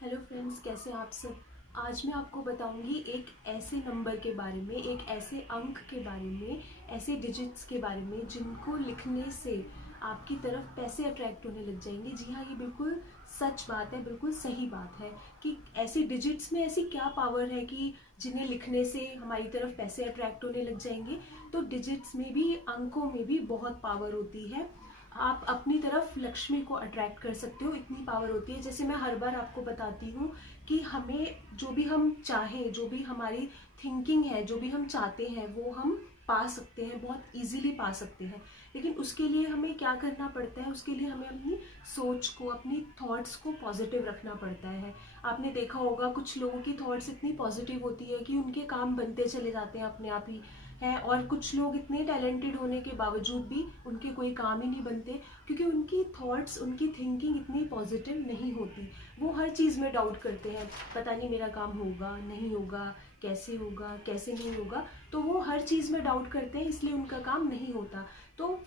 Hello friends, कैसे हैं आप सब। आज मैं आपको बताऊंगी एक ऐसे नंबर के बारे में, एक ऐसे अंक के बारे में, ऐसे डिजिट्स के बारे में जिनको लिखने से आपकी तरफ पैसे अट्रैक्ट होने लग जाएंगे। जी हाँ, ये बिल्कुल सच बात है, बिल्कुल सही बात है कि ऐसी डिजिट्स में ऐसी क्या पावर है कि जिन्हें लिखने से हमारी तरफ पैसे अट्रैक्ट होने लग जाएंगे। तो डिजिट्स में भी, अंकों में भी बहुत पावर होती है। आप अपनी तरफ लक्ष्मी को अट्रैक्ट कर सकते हो, इतनी पावर होती है। जैसे मैं हर बार आपको बताती हूँ कि हमें जो भी हम चाहें, जो भी हमारी थिंकिंग है, जो भी हम चाहते हैं वो हम पा सकते हैं, बहुत इजीली पा सकते हैं। लेकिन उसके लिए हमें क्या करना पड़ता है, उसके लिए हमें अपनी सोच को, अपनी थॉट्स को पॉजिटिव रखना पड़ता है। आपने देखा होगा कुछ लोगों की थॉट्स इतनी पॉजिटिव होती है कि उनके काम बनते चले जाते हैं अपने आप ही है, और कुछ लोग इतने टैलेंटेड होने के बावजूद भी उनके कोई काम ही नहीं बनते, क्योंकि उनकी थॉट्स, उनकी थिंकिंग इतनी पॉजिटिव नहीं होती। वो हर चीज़ में डाउट करते हैं, पता नहीं मेरा काम होगा नहीं होगा, कैसे होगा कैसे नहीं होगा। तो वो हर चीज़ में डाउट करते हैं, इसलिए उनका काम नहीं होता। तो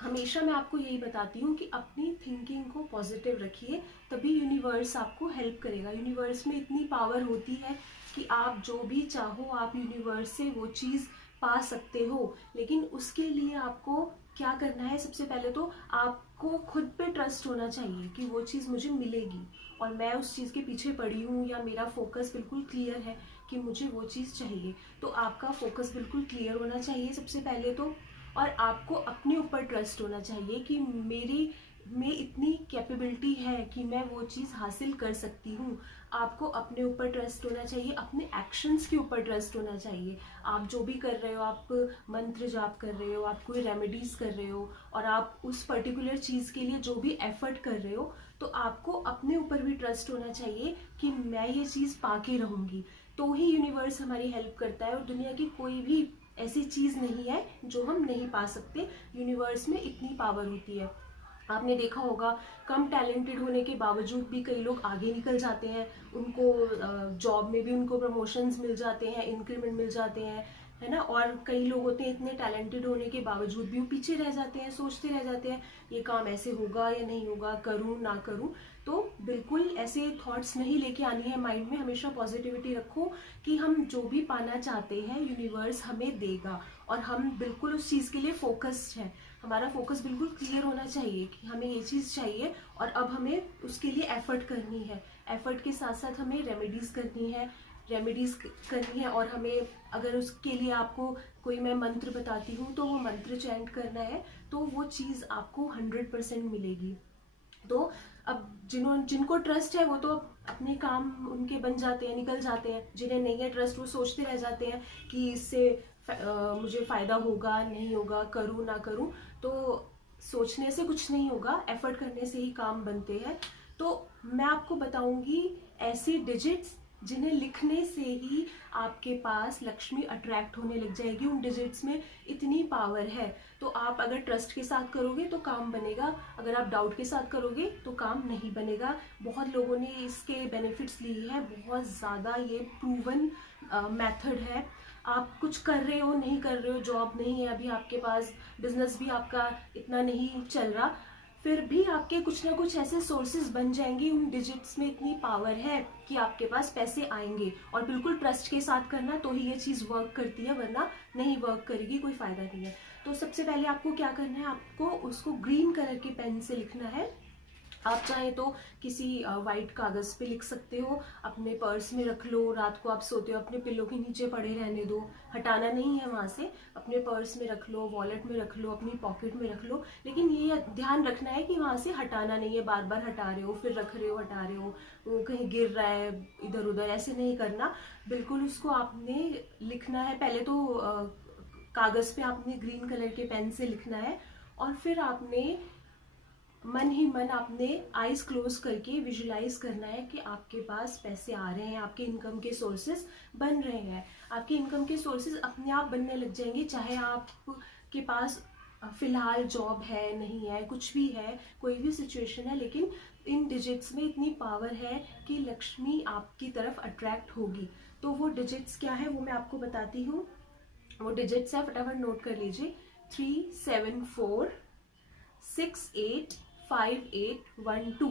हमेशा मैं आपको यही बताती हूँ कि अपनी थिंकिंग को पॉजिटिव रखिए, तभी यूनिवर्स आपको हेल्प करेगा। यूनिवर्स में इतनी पावर होती है कि आप जो भी चाहो आप यूनिवर्स से वो चीज़ पा सकते हो। लेकिन उसके लिए आपको क्या करना है, सबसे पहले तो आपको खुद पे ट्रस्ट होना चाहिए कि वो चीज़ मुझे मिलेगी और मैं उस चीज़ के पीछे पड़ी हूँ, या मेरा फोकस बिल्कुल क्लियर है कि मुझे वो चीज़ चाहिए। तो आपका फोकस बिल्कुल क्लियर होना चाहिए सबसे पहले तो। और आपको अपने ऊपर ट्रस्ट होना चाहिए कि मेरी में इतनी कैपेबिलिटी है कि मैं वो चीज़ हासिल कर सकती हूँ। आपको अपने ऊपर ट्रस्ट होना चाहिए, अपने एक्शंस के ऊपर ट्रस्ट होना चाहिए। आप जो भी कर रहे हो, आप मंत्र जाप कर रहे हो, आप कोई रेमेडीज कर रहे हो, और आप उस पर्टिकुलर चीज़ के लिए जो भी एफर्ट कर रहे हो, तो आपको अपने ऊपर भी ट्रस्ट होना चाहिए कि मैं ये चीज़ पाके रहूँगी। तो ही यूनिवर्स हमारी हेल्प करता है, और दुनिया की कोई भी ऐसी चीज़ नहीं है जो हम नहीं पा सकते। यूनिवर्स में इतनी पावर होती है। आपने देखा होगा कम टैलेंटेड होने के बावजूद भी कई लोग आगे निकल जाते हैं, उनको जॉब में भी उनको प्रमोशंस मिल जाते हैं, इंक्रीमेंट मिल जाते हैं, है ना। और कई लोग होते हैं इतने टैलेंटेड होने के बावजूद भी वो पीछे रह जाते हैं, सोचते रह जाते हैं ये काम ऐसे होगा या नहीं होगा, करूँ ना करूँ। तो बिल्कुल ऐसे थॉट्स नहीं लेके आनी है माइंड में। हमेशा पॉजिटिविटी रखो कि हम जो भी पाना चाहते हैं यूनिवर्स हमें देगा, और हम बिल्कुल उस चीज़ के लिए फोकस्ड हैं। हमारा फोकस बिल्कुल क्लियर होना चाहिए कि हमें ये चीज़ चाहिए और अब हमें उसके लिए एफर्ट करनी है। एफर्ट के साथ साथ हमें रेमेडीज करनी है, और हमें, अगर उसके लिए आपको कोई मैं मंत्र बताती हूँ तो वो मंत्र चैंट करना है, तो वो चीज़ आपको 100% मिलेगी। तो अब जिनको ट्रस्ट है वो तो अपने काम उनके बन जाते हैं, निकल जाते हैं। जिन्हें नहीं है ट्रस्ट वो सोचते रह जाते हैं कि इससे मुझे फायदा होगा नहीं होगा, करूँ ना करूँ। तो सोचने से कुछ नहीं होगा, एफर्ट करने से ही काम बनते हैं। तो मैं आपको बताऊंगी ऐसी डिजिट्स जिन्हें लिखने से ही आपके पास लक्ष्मी अट्रैक्ट होने लग जाएगी। उन डिजिट्स में इतनी पावर है। तो आप अगर ट्रस्ट के साथ करोगे तो काम बनेगा, अगर आप डाउट के साथ करोगे तो काम नहीं बनेगा। बहुत लोगों ने इसके बेनिफिट्स लिए हैं, बहुत ज़्यादा ये प्रूवन मेथड है। आप कुछ कर रहे हो नहीं कर रहे हो, जॉब नहीं है अभी आपके पास, बिजनेस भी आपका इतना नहीं चल रहा, फिर भी आपके कुछ ना कुछ ऐसे सोर्सेज बन जाएंगे। उन डिजिट्स में इतनी पावर है कि आपके पास पैसे आएंगे। और बिल्कुल ट्रस्ट के साथ करना तो ही ये चीज़ वर्क करती है, वरना नहीं वर्क करेगी, कोई फायदा नहीं है। तो सबसे पहले आपको क्या करना है, आपको उसको ग्रीन कलर के पेन से लिखना है। आप चाहे तो किसी वाइट कागज पे लिख सकते हो, अपने पर्स में रख लो, रात को आप सोते हो अपने पिल्लो के नीचे पड़े रहने दो, हटाना नहीं है वहां से। अपने पर्स में रख लो, वॉलेट में रख लो, अपनी पॉकेट में रख लो, लेकिन ये ध्यान रखना है कि वहां से हटाना नहीं है। बार बार हटा रहे हो फिर रख रहे हो, हटा रहे हो, वो कहीं गिर रहा है इधर उधर, ऐसे नहीं करना। बिल्कुल उसको आपने लिखना है। पहले तो कागज पे आपने ग्रीन कलर के पेन से लिखना है, और फिर आपने मन ही मन आपने आईज क्लोज करके विजुलाइज करना है कि आपके पास पैसे आ रहे हैं, आपके इनकम के सोर्सेज बन रहे हैं। आपके इनकम के सोर्सेज अपने आप बनने लग जाएंगे, चाहे आपके पास फिलहाल जॉब है नहीं है, कुछ भी है, कोई भी सिचुएशन है, लेकिन इन डिजिट्स में इतनी पावर है कि लक्ष्मी आपकी तरफ अट्रैक्ट होगी। तो वो डिजिट्स क्या है वो मैं आपको बताती हूँ। वो डिजिट्स है, फटाफट नोट कर लीजिए। 37468581 2,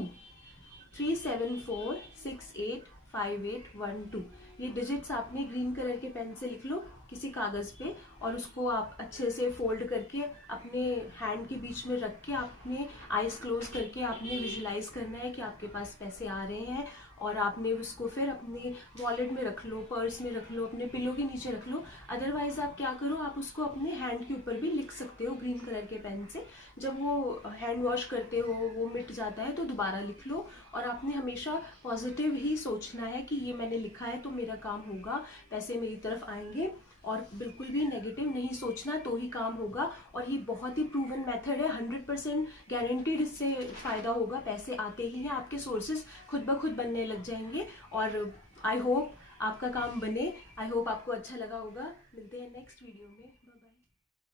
37468581 ये डिजिट्स आपने ग्रीन कलर के पेन से लिख लो किसी कागज़ पे, और उसको आप अच्छे से फोल्ड करके अपने हैंड के बीच में रख के आपने आइज क्लोज करके आपने विजुलाइज करना है कि आपके पास पैसे आ रहे हैं, और आपने उसको फिर अपने वॉलेट में रख लो, पर्स में रख लो, अपने पिलो के नीचे रख लो। अदरवाइज आप क्या करो, आप उसको अपने हैंड के ऊपर भी लिख सकते हो ग्रीन कलर के पेन से। जब वो हैंड वॉश करते हो वो मिट जाता है तो दोबारा लिख लो। और आपने हमेशा पॉजिटिव ही सोचना है कि ये मैंने लिखा है तो मेरा काम होगा, पैसे मेरी तरफ आएंगे, और बिल्कुल भी नेगेटिव नहीं सोचना तो ही काम होगा। और ये बहुत ही प्रूवन मेथड है, 100% गारंटीड इससे फ़ायदा होगा। पैसे आते ही हैं, आपके सोर्सेज खुद ब खुद बनने लग जाएंगे। और आई होप आपका काम बने, आई होप आपको अच्छा लगा होगा। मिलते हैं नेक्स्ट वीडियो में।